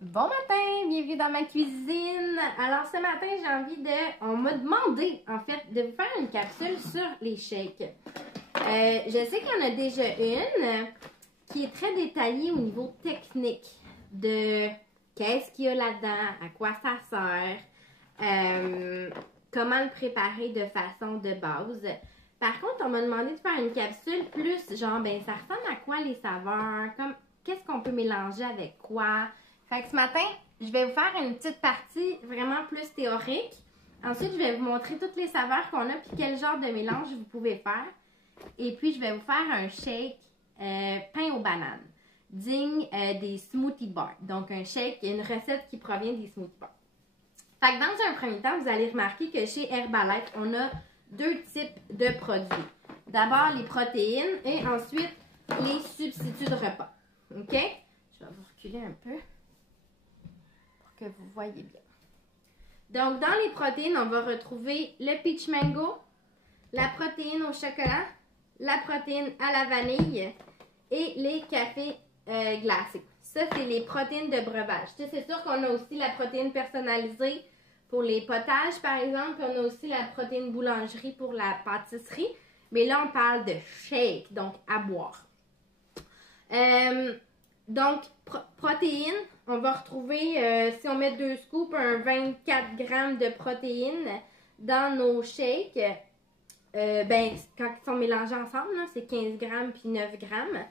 Bon matin, bienvenue dans ma cuisine. Alors ce matin, j'ai envie on m'a demandé en fait de vous faire une capsule sur les shakes. Je sais qu'il y en a déjà une qui est très détaillée au niveau technique de qu'est-ce qu'il y a là-dedans, à quoi ça sert, comment le préparer de façon de base. Par contre, on m'a demandé de faire une capsule plus genre, ben ça ressemble à quoi les saveurs, comme qu'est-ce qu'on peut mélanger avec quoi. Fait que ce matin, je vais vous faire une petite partie vraiment plus théorique. Ensuite, je vais vous montrer toutes les saveurs qu'on a puis quel genre de mélange vous pouvez faire. Et puis, je vais vous faire un shake pain aux bananes, digne des smoothie bars. Donc, un shake, une recette qui provient des smoothie bars. Fait que dans un premier temps, vous allez remarquer que chez Herbalife, on a deux types de produits. D'abord, les protéines et ensuite, les substituts de repas. OK? Je vais vous reculer un peu que vous voyez bien. Donc, dans les protéines, on va retrouver le peach mango, la protéine au chocolat, la protéine à la vanille et les cafés glacés. Ça, c'est les protéines de breuvage. Tu sais, c'est sûr qu'on a aussi la protéine personnalisée pour les potages, par exemple. On a aussi la protéine boulangerie pour la pâtisserie. Mais là, on parle de shake, donc à boire. Donc, protéines, on va retrouver, si on met 2 scoops, un 24 grammes de protéines dans nos shakes. Ben, quand ils sont mélangés ensemble, c'est 15 grammes puis 9 grammes.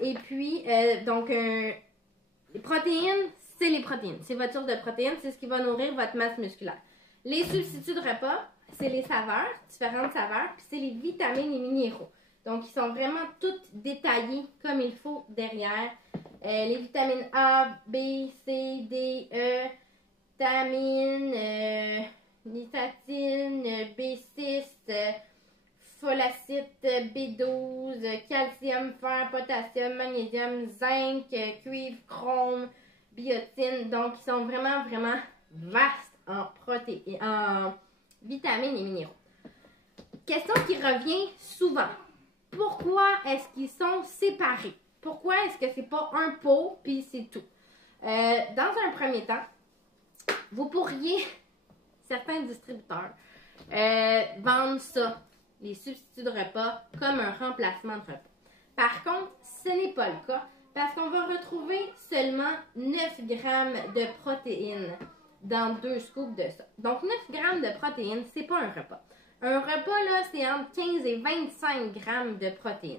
Et puis, donc, les protéines, c'est les protéines. C'est votre source de protéines, c'est ce qui va nourrir votre masse musculaire. Les substituts de repas, c'est les saveurs, différentes saveurs, puis c'est les vitamines et minéraux. Donc, ils sont vraiment toutes détaillés comme il faut derrière. Les vitamines A, B, C, D, E, vitamines, nicotine, B6, folacite, B12, calcium, fer, potassium, magnésium, zinc, cuivre, chrome, biotine. Donc, ils sont vraiment, vraiment vastes en protéines, en vitamines et minéraux. Question qui revient souvent. Pourquoi est-ce qu'ils sont séparés? Pourquoi est-ce que c'est pas un pot puis c'est tout? Dans un premier temps, vous pourriez, certains distributeurs, vendre ça, les substituts de repas, comme un remplacement de repas. Par contre, ce n'est pas le cas parce qu'on va retrouver seulement 9 grammes de protéines dans 2 scoops de ça. Donc, 9 grammes de protéines, c'est pas un repas. Un repas, là, c'est entre 15 et 25 grammes de protéines.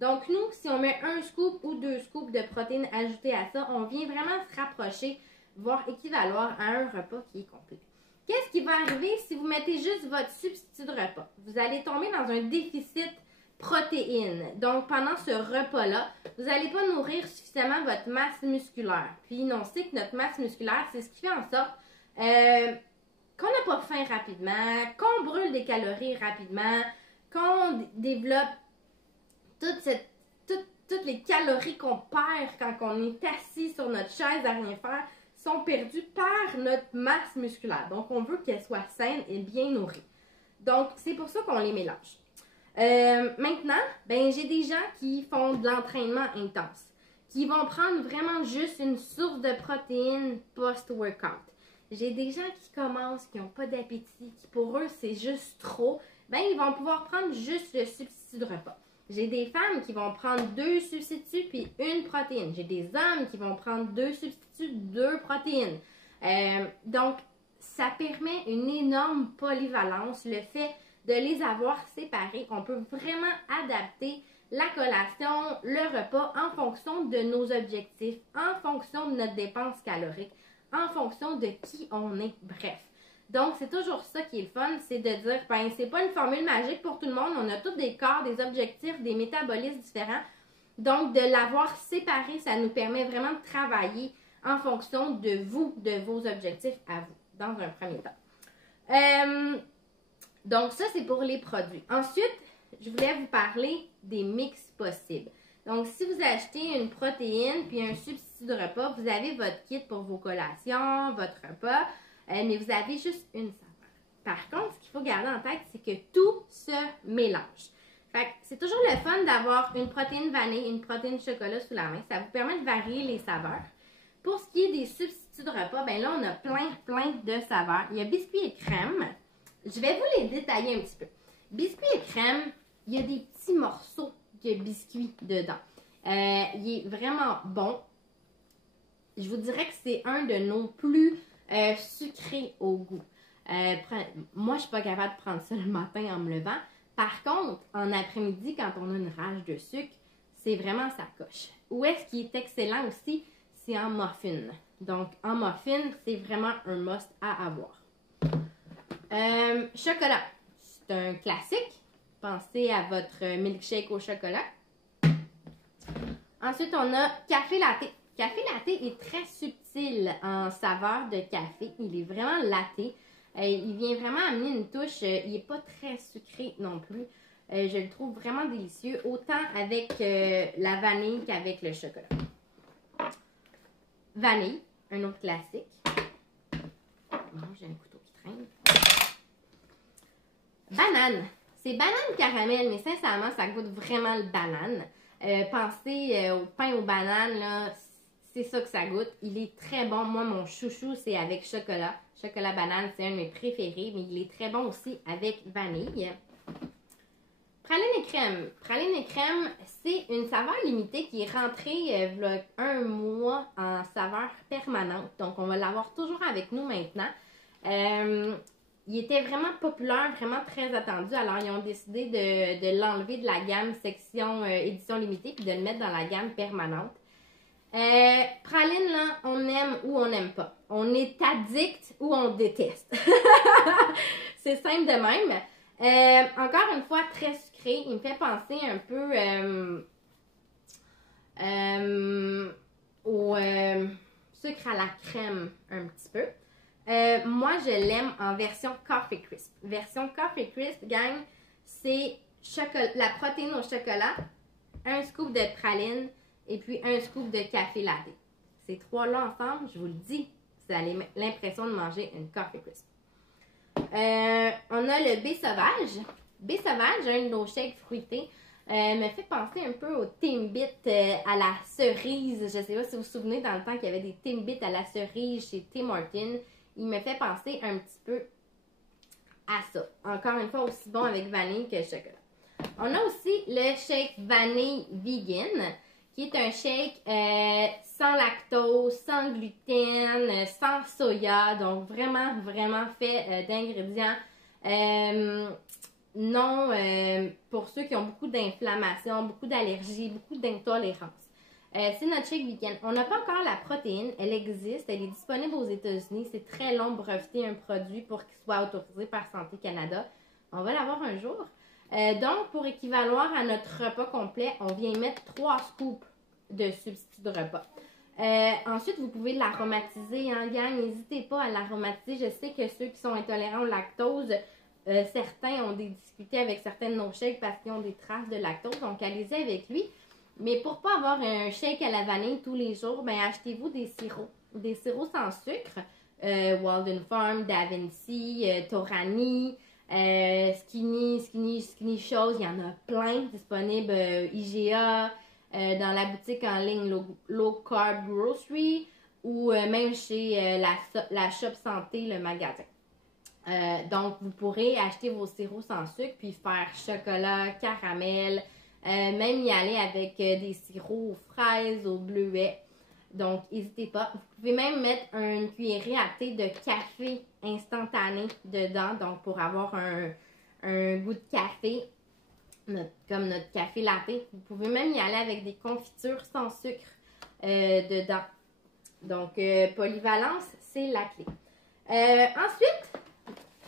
Donc, nous, si on met 1 scoop ou 2 scoops de protéines ajoutées à ça, on vient vraiment se rapprocher, voire équivaloir à un repas qui est complet. Qu'est-ce qui va arriver si vous mettez juste votre substitut de repas? Vous allez tomber dans un déficit protéines. Donc, pendant ce repas-là, vous n'allez pas nourrir suffisamment votre masse musculaire. Puis, on sait que notre masse musculaire, c'est ce qui fait en sorte qu'on n'a pas faim rapidement, qu'on brûle des calories rapidement, qu'on développe toutes les calories qu'on perd quand on est assis sur notre chaise à rien faire sont perdues par notre masse musculaire. Donc, on veut qu'elle soit saine et bien nourrie. Donc, c'est pour ça qu'on les mélange. Maintenant, ben, j'ai des gens qui font de l'entraînement intense, qui vont prendre vraiment juste une source de protéines post-workout. J'ai des gens qui commencent, qui n'ont pas d'appétit, qui pour eux c'est juste trop, ben ils vont pouvoir prendre juste le substitut de repas. J'ai des femmes qui vont prendre 2 substituts puis 1 protéine. J'ai des hommes qui vont prendre 2 substituts, 2 protéines. Donc, ça permet une énorme polyvalence, le fait de les avoir séparés. On peut vraiment adapter la collation, le repas en fonction de nos objectifs, en fonction de notre dépense calorique, en fonction de qui on est. Bref. Donc, c'est toujours ça qui est le fun, c'est de dire, ben, c'est pas une formule magique pour tout le monde. On a tous des corps, des objectifs, des métabolismes différents. Donc, de l'avoir séparé, ça nous permet vraiment de travailler en fonction de vous, de vos objectifs à vous, dans un premier temps. Donc, ça, c'est pour les produits. Ensuite, je voulais vous parler des mix possibles. Donc, si vous achetez une protéine puis un substitut de repas, vous avez votre kit pour vos collations, votre repas, mais vous avez juste une saveur. Par contre, ce qu'il faut garder en tête, c'est que tout se mélange. Fait que c'est toujours le fun d'avoir une protéine vanille, une protéine chocolat sous la main. Ça vous permet de varier les saveurs. pour ce qui est des substituts de repas, ben là, on a plein de saveurs. Il y a biscuits et crème. Je vais vous les détailler un petit peu. Biscuits et crème, il y a des petits morceaux de biscuits dedans. Il est vraiment bon. Je vous dirais que c'est un de nos plus sucrés au goût. Moi, je suis pas capable de prendre ça le matin en me levant. Par contre, en après-midi, quand on a une rage de sucre, c'est vraiment sa coche. Où est-ce qu'il est excellent aussi? C'est en muffin. Donc, en muffin, c'est vraiment un must à avoir. Chocolat. C'est un classique. Pensez à votre milkshake au chocolat. Ensuite, on a café latte. Café latte est très subtil en saveur de café. Il est vraiment latte. Il vient vraiment amener une touche. Il n'est pas très sucré non plus. Je le trouve vraiment délicieux, autant avec la vanille qu'avec le chocolat. Vanille, un autre classique. Bon, j'ai un couteau qui traîne. Banane. C'est banane caramel, mais sincèrement, ça goûte vraiment le banane. Pensez au pain aux bananes, là, c'est ça que ça goûte. Il est très bon. Moi, mon chouchou, c'est avec chocolat. Chocolat banane, c'est un de mes préférés, mais il est très bon aussi avec vanille. Praline et crème. Praline et crème, c'est une saveur limitée qui est rentrée il y a un mois en saveur permanente. Donc, on va l'avoir toujours avec nous maintenant. Il était vraiment populaire, vraiment très attendu. Alors, ils ont décidé de l'enlever de la gamme section édition limitée puis de le mettre dans la gamme permanente. Praline, là, on aime ou on n'aime pas. On est addict ou on déteste. C'est simple de même. Encore une fois, très sucré. Il me fait penser un peu au sucre à la crème, un petit peu. Moi, je l'aime en version Coffee Crisp. Version Coffee Crisp, gang, c'est la protéine au chocolat, un scoop de praline et puis un scoop de café latte. Ces trois-là ensemble, je vous le dis, vous avez l'impression de manger une Coffee Crisp. On a le baie sauvage. Baie sauvage, un de nos shakes fruités, me fait penser un peu au Timbit à la cerise. Je ne sais pas si vous vous souvenez, dans le temps qu'il y avait des Timbits à la cerise chez Tim Hortons. Il me fait penser un petit peu à ça. Encore une fois, aussi bon avec vanille que chocolat. On a aussi le shake vanille vegan, qui est un shake sans lactose, sans gluten, sans soya. Donc, vraiment fait d'ingrédients non pour ceux qui ont beaucoup d'inflammation, beaucoup d'allergies, beaucoup d'intolérance. C'est notre shake vegan. On n'a pas encore la protéine. Elle existe. Elle est disponible aux États-Unis. C'est très long de breveter un produit pour qu'il soit autorisé par Santé Canada. On va l'avoir un jour. Donc, pour équivaloir à notre repas complet, on vient mettre 3 scoops de substitut de repas. Ensuite, vous pouvez l'aromatiser en gang. N'hésitez pas à l'aromatiser. Je sais que ceux qui sont intolérants au lactose, certains ont des difficultés avec certains de nos shakes parce qu'ils ont des traces de lactose. Donc, allez-y avec lui. Mais pour pas avoir un shake à la vanille tous les jours, ben achetez-vous des sirops. Des sirops sans sucre. Walden Farm, Davinci, Torani, Skinny Shows. Il y en a plein disponibles. IGA, dans la boutique en ligne Low Carb Grocery ou même chez la Shop Santé, le magasin. Donc, vous pourrez acheter vos sirops sans sucre puis faire chocolat, caramel, même y aller avec des sirops aux fraises, aux bleuets. Donc, n'hésitez pas. Vous pouvez même mettre une cuillerée à thé de café instantané dedans. Donc, pour avoir un goût de café, comme notre café latte. Vous pouvez même y aller avec des confitures sans sucre dedans. Donc, polyvalence, c'est la clé. Ensuite,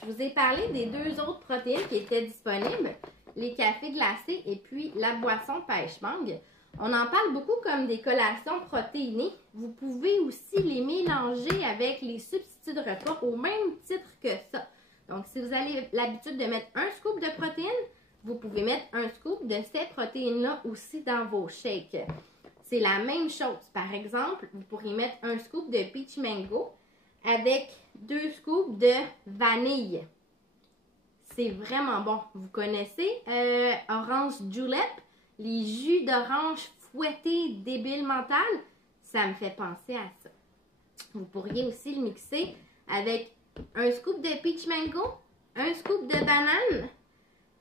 je vous ai parlé des 2 autres protéines qui étaient disponibles. Les cafés glacés et puis la boisson pêche mangue. On en parle beaucoup comme des collations protéinées. Vous pouvez aussi les mélanger avec les substituts de repas au même titre que ça. Donc, si vous avez l'habitude de mettre un scoop de protéines, vous pouvez mettre un scoop de ces protéines-là aussi dans vos shakes. C'est la même chose. Par exemple, vous pourriez mettre un scoop de peach mango avec 2 scoops de vanille. C'est vraiment bon. Vous connaissez Orange Julep? Les jus d'orange fouettés débiles mental? Ça me fait penser à ça. Vous pourriez aussi le mixer avec un scoop de peach mango, un scoop de banane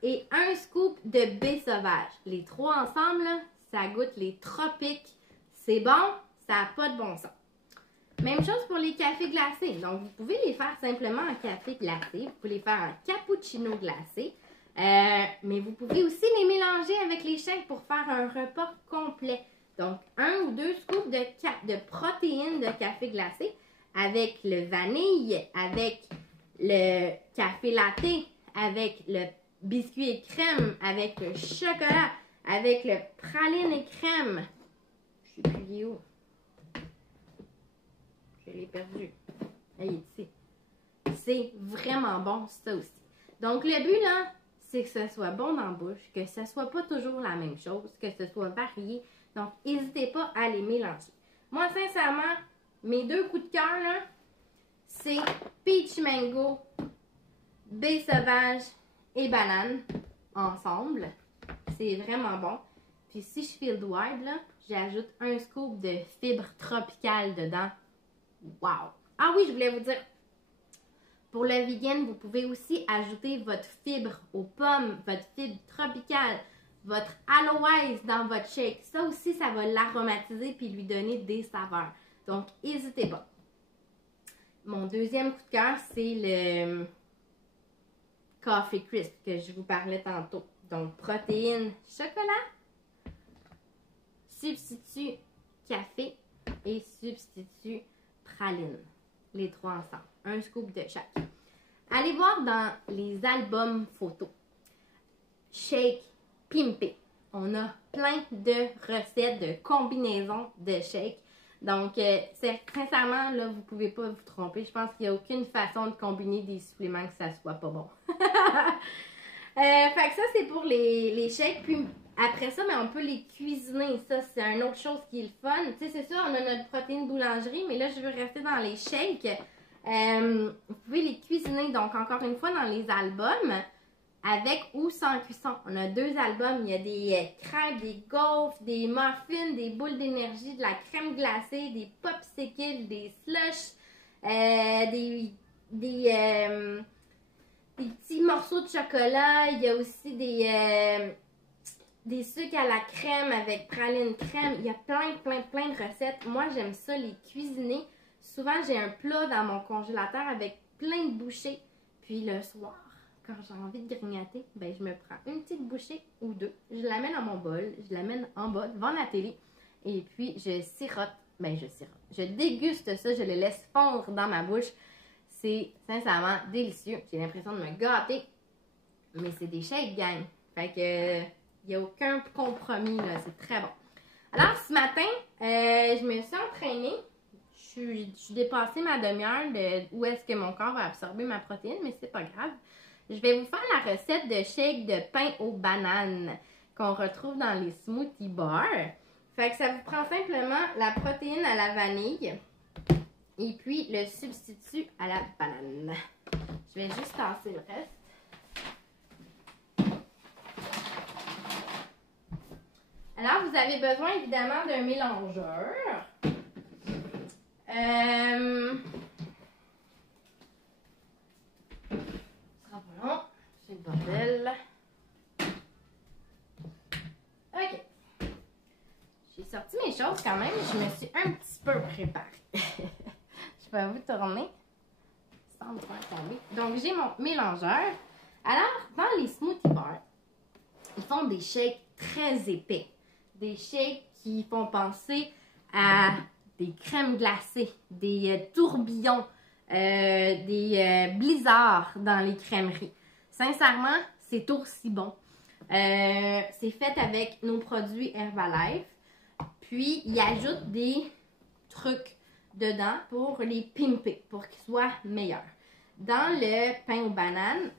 et un scoop de baie sauvage. Les trois ensemble, là, ça goûte les tropiques. C'est bon, ça n'a pas de bon sens. Même chose pour les cafés glacés. Donc, vous pouvez les faire simplement en café glacé. Vous pouvez les faire en cappuccino glacé. Mais vous pouvez aussi les mélanger avec les shakes pour faire un repas complet. Donc, 1 ou 2 scoops de protéines de café glacé avec le vanille, avec le café latte, avec le biscuit et crème, avec le chocolat, avec le praline et crème. Je sais plus il est où. Je l'ai perdu. Là, il est ici. C'est vraiment bon, ça aussi. Donc, le but, là, c'est que ce soit bon dans la bouche, que ce soit pas toujours la même chose, que ce soit varié. Donc, n'hésitez pas à les mélanger. Moi, sincèrement, mes 2 coups de cœur, là, c'est peach mango, baie sauvage et banane ensemble. C'est vraiment bon. Puis, si je file wild, là, j'ajoute un scoop de fibres tropicales dedans. Wow! Ah oui, je voulais vous dire, pour le vegan, vous pouvez aussi ajouter votre fibre aux pommes, votre fibre tropicale, votre aloès dans votre shake. Ça aussi, ça va l'aromatiser puis lui donner des saveurs. Donc, n'hésitez pas. Mon deuxième coup de cœur, c'est le Coffee Crisp que je vous parlais tantôt. Donc, protéines, chocolat, substitut café et substitut praline. Les trois ensemble. Un scoop de chaque. Allez voir dans les albums photos. Shake pimpé. On a plein de recettes, de combinaisons de shake. Donc, sincèrement, là, vous ne pouvez pas vous tromper. Je pense qu'il n'y a aucune façon de combiner des suppléments que ça soit pas bon. Fait que ça, c'est pour les shakes. Puis après ça, mais on peut les cuisiner. Ça, c'est une autre chose qui est le fun. Tu sais, c'est sûr, on a notre protéine boulangerie, mais là, je veux rester dans les shakes. Vous pouvez les cuisiner, donc encore une fois, dans les albums, avec ou sans cuisson. On a 2 albums. Il y a des crêpes, des gaufres, des muffins, des boules d'énergie, de la crème glacée, des popsicles, des slushs, des petits morceaux de chocolat. Il y a aussi des sucres à la crème avec praline crème. Il y a plein de recettes. Moi, j'aime ça les cuisiner. Souvent, j'ai un plat dans mon congélateur avec plein de bouchées. Puis le soir, quand j'ai envie de grignoter, ben, je me prends une petite bouchée ou 2. Je l'amène dans mon bol. Je l'amène en bas, devant la télé. Et puis, je sirote. Ben, je sirote. Je déguste ça. Je le laisse fondre dans ma bouche. C'est sincèrement délicieux. J'ai l'impression de me gâter. Mais c'est des shakes, gang. Fait que, il n'y a aucun compromis, là. C'est très bon. Alors, ce matin, je me suis entraînée. Je suis dépassée ma demi-heure de où est-ce que mon corps va absorber ma protéine, mais c'est pas grave. Je vais vous faire la recette de shake de pain aux bananes qu'on retrouve dans les smoothie bars. Fait que ça vous prend simplement la protéine à la vanille et puis le substitut à la banane. Je vais juste tasser le reste. Alors, vous avez besoin évidemment d'un mélangeur. Ce sera pas long. C'est le bordel. OK. J'ai sorti mes choses quand même. Je me suis un petit peu préparée. Je vais vous tourner sans me faire tomber. Donc, j'ai mon mélangeur. Alors, dans les smoothie bars, ils font des shakes très épais. Des shakes qui font penser à des crèmes glacées, des tourbillons, des blizzards dans les crèmeries. Sincèrement, c'est aussi bon. C'est fait avec nos produits Herbalife. Puis, ils ajoutent des trucs dedans pour les pimper, pour qu'ils soient meilleurs. Dans le pain aux bananes,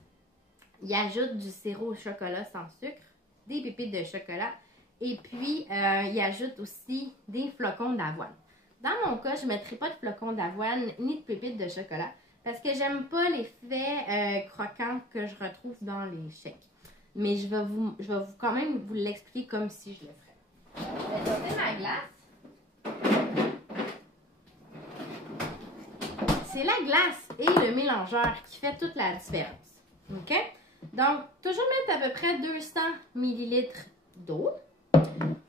ils ajoutent du sirop au chocolat sans sucre, des pépites de chocolat, et puis ils ajoutent aussi des flocons d'avoine. Dans mon cas, je ne mettrai pas de flocons d'avoine ni de pépites de chocolat parce que j'aime pas l'effet croquant que je retrouve dans les shakes. Mais je vais quand même vous l'expliquer comme si je le ferais. Je vais sauter ma glace. c'est la glace et le mélangeur qui fait toute la différence. OK? Donc, toujours mettre à peu près 200 ml d'eau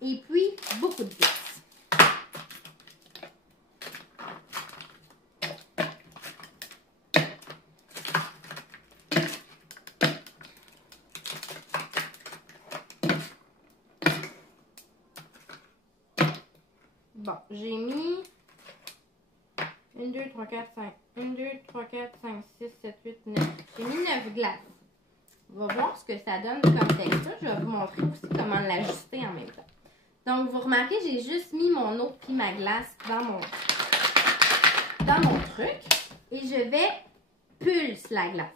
et puis beaucoup de glace. Bon, j'ai mis 1, 2, 3, 4, 5. 1, 2, 3, 4, 5, 6, 7, 8, 9. J'ai mis 9 glaces. On va voir ce que ça donne comme texture. Je vais vous montrer aussi comment l'ajuster en même temps. Donc, vous remarquez, j'ai juste mis mon eau puis ma glace dans mon truc. Et je vais pulse la glace.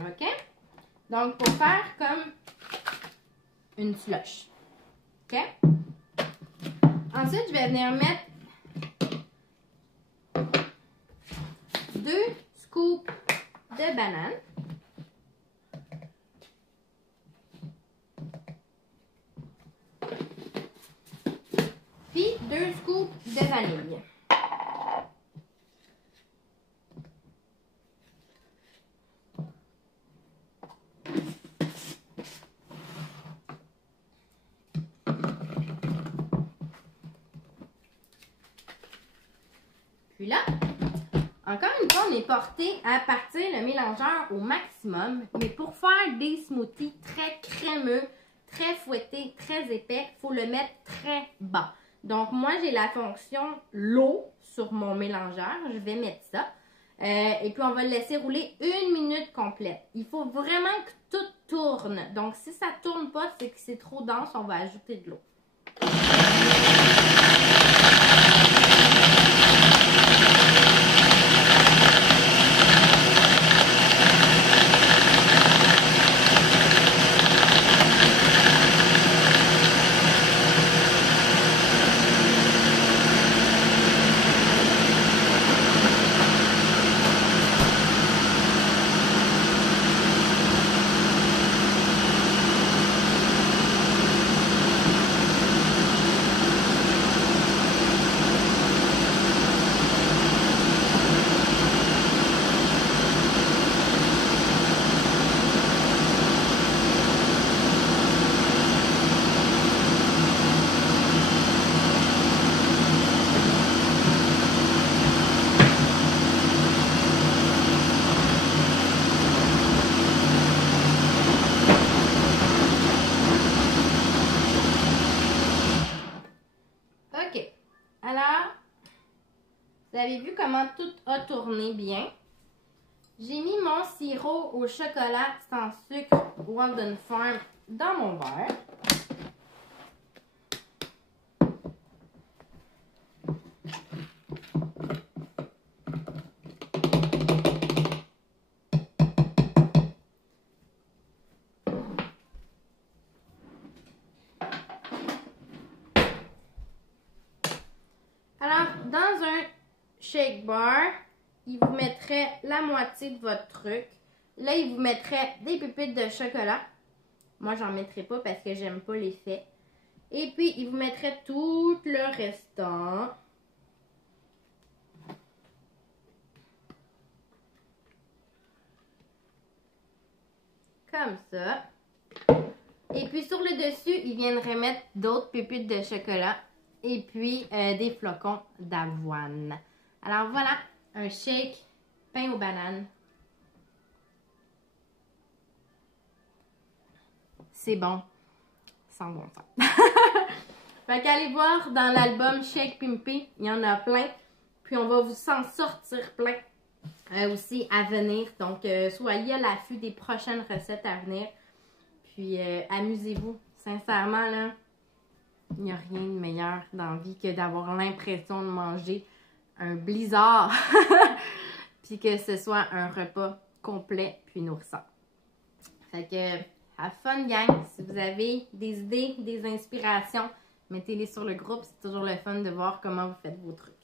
OK? Donc, pour faire comme une slush. OK? Ensuite, je vais venir mettre 2 scoops de banane. Puis 2 scoops de vanille. Puis là, encore une fois, on est porté à partir le mélangeur au maximum. Mais pour faire des smoothies très crémeux, très fouettés, très épais, il faut le mettre très bas. Donc, moi, j'ai la fonction l'eau sur mon mélangeur. Je vais mettre ça. Et puis, on va le laisser rouler 1 minute complète. Il faut vraiment que tout tourne. Donc, si ça ne tourne pas, c'est que c'est trop dense. On va ajouter de l'eau. OK. Alors, vous avez vu comment tout a tourné bien. J'ai mis mon sirop au chocolat sans sucre Walden Farm dans mon verre. Alors, dans un shake bar, il vous mettrait la moitié de votre truc. Là, il vous mettrait des pépites de chocolat. Moi, j'en mettrai pas parce que j'aime pas l'effet. Et puis, il vous mettrait tout le restant. Comme ça. Et puis, sur le dessus, il viendrait mettre d'autres pépites de chocolat. Et puis, des flocons d'avoine. Alors, voilà, un shake pain aux bananes. C'est bon. Sans bon sens. Fait qu'allez voir dans l'album Shake Pimpé, il y en a plein. Puis, on va vous s'en sortir plein aussi à venir. Donc, soyez à l'affût des prochaines recettes à venir. Puis, amusez-vous. Sincèrement, là, il n'y a rien de meilleur dans la vie que d'avoir l'impression de manger un blizzard. Puis que ce soit un repas complet puis nourrissant. Fait que, have fun, gang. Si vous avez des idées, des inspirations, mettez-les sur le groupe. C'est toujours le fun de voir comment vous faites vos trucs.